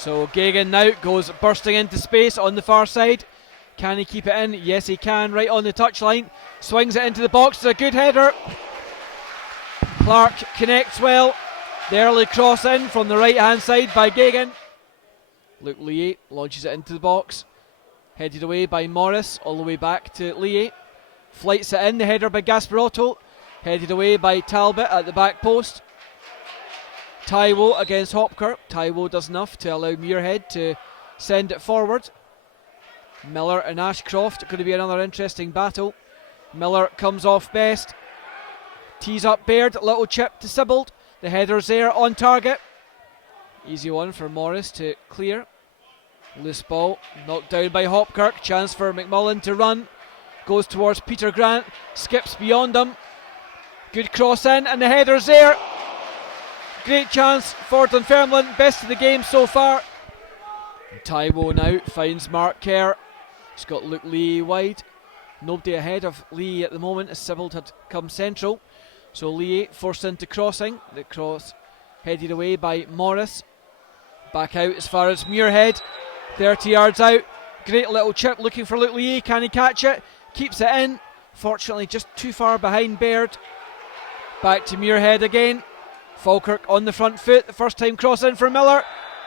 So Gagan now goes bursting into space on the far side. Can he keep it in? Yes, he can, right on the touchline. Swings it into the box. It's a good header. Clark connects well. The early cross in from the right hand side by Gagan. Luke Lee launches it into the box. Headed away by Morris, all the way back to Lee. Flights it in, the header by Gasparotto. Headed away by Talbot at the back post. Taiwo against Hopkirk. Taiwo does enough to allow Muirhead to send it forward. Miller and Ashcroft, going to be another interesting battle. Miller comes off best. Tees up Baird, little chip to Sibbald. The header's there on target. Easy one for Morris to clear. Loose ball, knocked down by Hopkirk. Chance for McMullen to run. Goes towards Peter Grant, skips beyond him. Good cross in, and the header's there. Great chance for Dunfermline, best of the game so far. Taiwo now finds Mark Kerr. He's got Luke Lee wide. Nobody ahead of Lee at the moment as Sibbald had come central. So Lee forced into crossing. The cross headed away by Morris. Back out as far as Muirhead. 30 yards out. Great little chip looking for Luke Lee. Can he catch it? Keeps it in. Fortunately just too far behind Baird. Back to Muirhead again. Falkirk on the front foot. The first time cross in for Miller.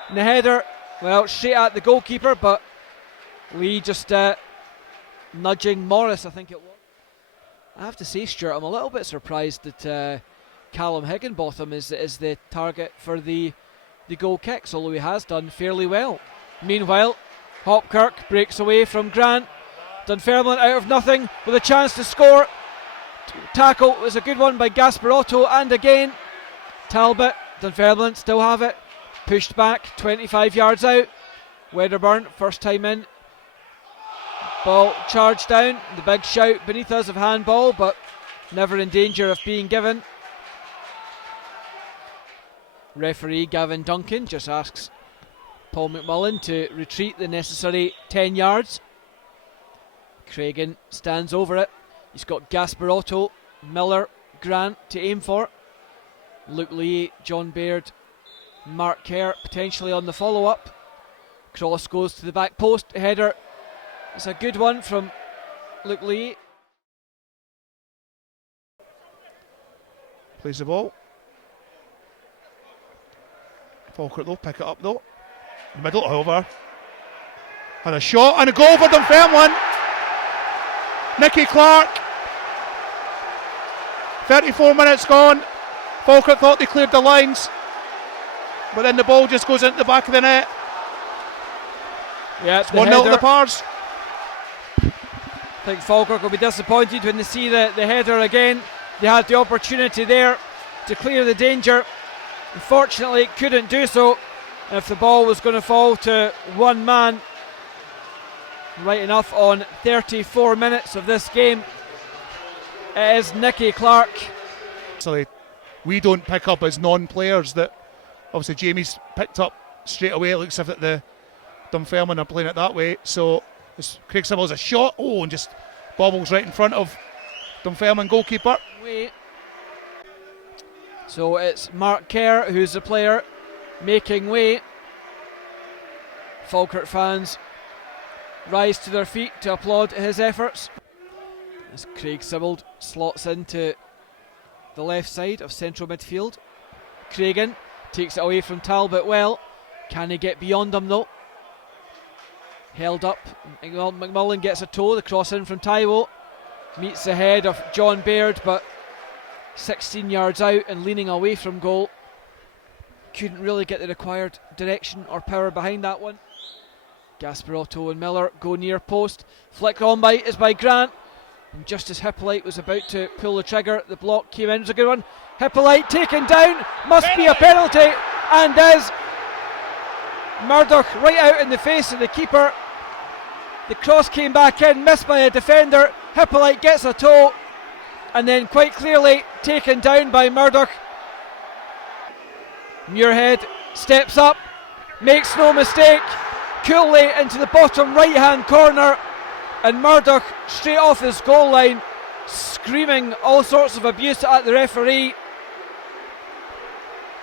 And the header, well, straight at the goalkeeper, but Lee just nudging Morris, I think it was. I have to say, Stuart, I'm a little bit surprised that Callum Higginbotham is the target for the goal kicks, although he has done fairly well. Meanwhile, Hopkirk breaks away from Grant. Dunfermline out of nothing with a chance to score. Tackle was a good one by Gasparotto, and again Talbot. Dunfermline still have it. Pushed back 25 yards out. Wedderburn first time in. Ball charged down. The big shout beneath us of handball, but never in danger of being given. Referee Gavin Duncan just asks Paul McMullen to retreat the necessary 10 yards. Craigan stands over it. He's got Gasparotto, Miller, Grant to aim for. Luke Lee, John Baird, Mark Kerr potentially on the follow-up. Cross goes to the back post. Header is a good one from Luke Lee. Plays the ball. Falkirk though, pick it up though. Middle over. And a shot and a goal for Dunfermline. Nicky Clark. 34 minutes gone. Falkirk thought they cleared the lines, but then the ball just goes into the back of the net. Yeah, it's 1-0 to the Pars. I think Falkirk will be disappointed when they see the header again. They had the opportunity there to clear the danger. Unfortunately, couldn't do so. And if the ball was going to fall to one man, right enough, on 34 minutes of this game, it is Nicky Clark. So we don't pick up as non-players that obviously Jamie's picked up straight away. It looks as if the Dunfermline are playing it that way. So Craig Sibbald's a shot, and just bobbles right in front of Dunfermline goalkeeper. So it's Mark Kerr who's the player making way. Falkirk fans rise to their feet to applaud his efforts as Craig Sibbald slots into the left side of central midfield. Craigan takes it away from Talbot well. Can he get beyond him though? Held up. McMullen gets a toe. The cross in from Taiwo meets the head of John Baird, but 16 yards out and leaning away from goal. Couldn't really get the required direction or power behind that one. Gasparotto and Miller go near post. Flicked on by is by Grant. And just as Hippolyte was about to pull the trigger, the block came in. It was a good one. Hippolyte taken down. Must be a penalty. And is. Murdoch right out in the face of the keeper. The cross came back in, missed by a defender. Hippolyte gets a toe. And then quite clearly taken down by Murdoch. Muirhead steps up, makes no mistake, coolly into the bottom right hand corner, and Murdoch straight off his goal line screaming all sorts of abuse at the referee.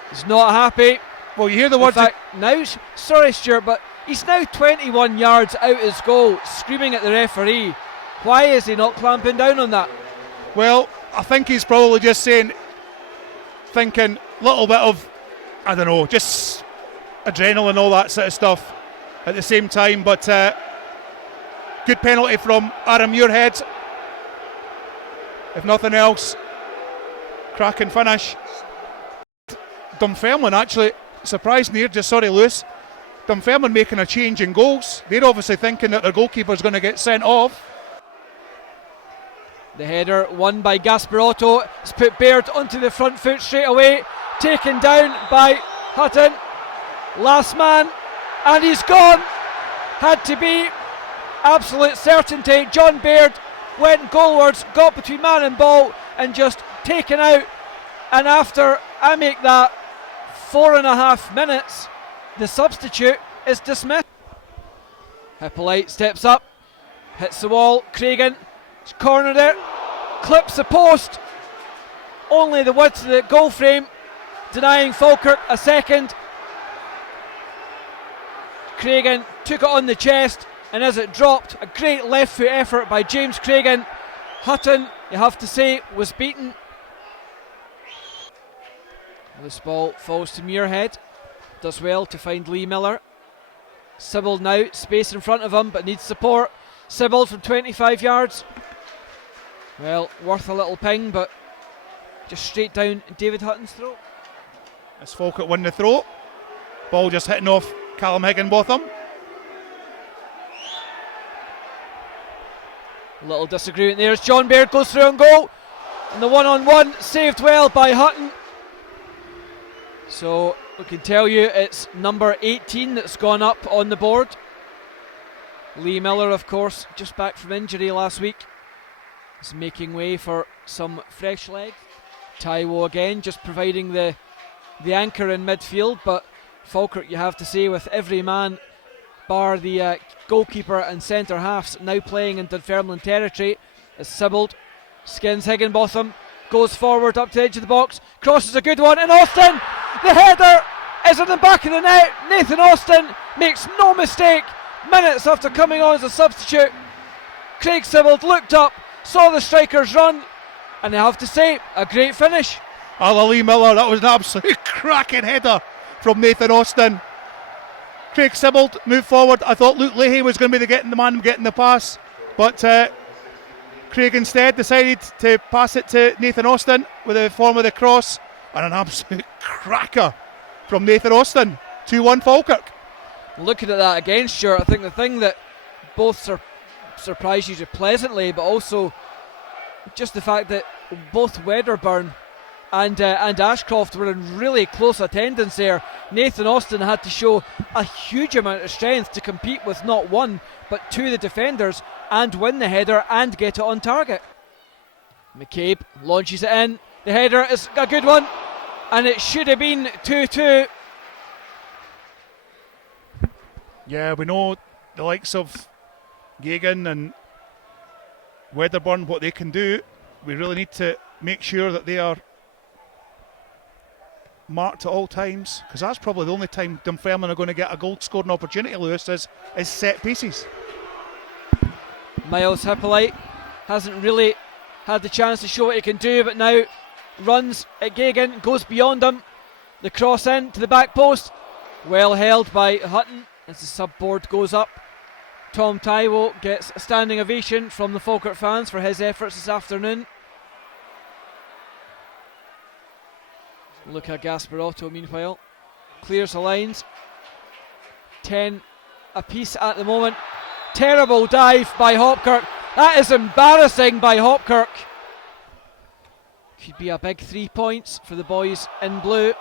He's not happy. Well, you hear the In words. fact, now, sorry Stuart, but he's now 21 yards out his goal, screaming at the referee. Why is he not clamping down on that? Well, I think he's probably just thinking a little bit of, I don't know, just adrenaline, all that sort of stuff at the same time. But good penalty from Aaron Muirhead. If nothing else, cracking finish. Dunfermline actually, surprisingly, Lewis. Dunfermline making a change in goals. They're obviously thinking that their goalkeeper's going to get sent off. The header won by Gasparotto. It's put Baird onto the front foot straight away. Taken down by Hutton. Last man, and he's gone. Had to be absolute certainty. John Baird went goalwards, got between man and ball, and just taken out. And after I make that 4.5 minutes, the substitute is dismissed. Hippolyte steps up, hits the wall. Cragen, cornered it, clips the post. Only the width of the goal frame, denying Falkirk a second. Cragen took it on the chest, and as it dropped, a great left foot effort by James Cragen. Hutton, you have to say, was beaten. This ball falls to Muirhead. Does well to find Lee Miller. Sibbald now, space in front of him, but needs support. Sibbald from 25 yards. Well, worth a little ping, but just straight down David Hutton's throat. As Falkirk win the throw. Ball just hitting off Callum Higginbotham. A little disagreement there as John Baird goes through on goal. And the one-on-one saved well by Hutton. So we can tell you it's number 18 that's gone up on the board. Lee Miller, of course, just back from injury last week, is making way for some fresh legs. Taiwo again just providing the anchor in midfield, but Falkirk, you have to say, with every man bar the goalkeeper and centre halves now playing in Dunfermline territory, as Sibbald skins Higginbotham, goes forward up to the edge of the box, crosses a good one, and Austin, the header is in the back of the net. Nathan Austin makes no mistake. Minutes after coming on as a substitute, Craig Sibbald looked up, saw the strikers run, and I have to say, a great finish. Lee Miller, that was an absolute cracking header from Nathan Austin. Craig Sibbald moved forward. I thought Luke Leahy was going to be the man getting the pass, but Craig instead decided to pass it to Nathan Austin with the form of the cross, and an absolute cracker from Nathan Austin. 2-1 Falkirk. Looking at that again, Stuart, I think the thing that both surprised you pleasantly, but also just the fact that both Wedderburn and Ashcroft were in really close attendance there. Nathan Austin had to show a huge amount of strength to compete with not one but two of the defenders and win the header and get it on target. McCabe launches it in. The header is a good one, and it should have been 2-2. Yeah, we know the likes of Gagan and Wedderburn, what they can do. We really need to make sure that they are marked at all times, because that's probably the only time Dunfermline are going to get a goal scoring opportunity, Lewis, is set pieces. Miles Hippolyte hasn't really had the chance to show what he can do, but now runs at Gagan, goes beyond him. The cross in to the back post, well held by Hutton as the sub-board goes up. Tom Taiwo gets a standing ovation from the Falkirk fans for his efforts this afternoon. Luca Gasparotto, meanwhile, clears the lines. 10 apiece at the moment. Terrible dive by Hopkirk. That is embarrassing by Hopkirk. Could be a big 3 points for the boys in blue.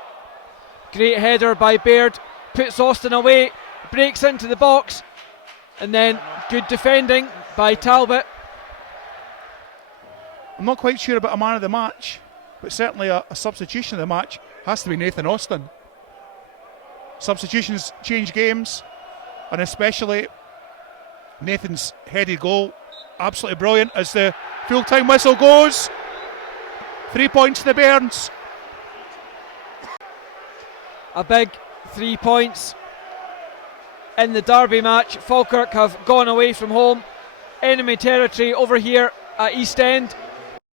Great header by Baird. Puts Austin away. Breaks into the box. And then good defending by Talbot. I'm not quite sure about a man of the match, but certainly a substitution of the match has to be Nathan Austin. Substitutions change games, and especially Nathan's headed goal, absolutely brilliant as the full-time whistle goes. 3 points to the Bairns. A big 3 points in the derby match. Falkirk have gone away from home. Enemy territory over here at East End.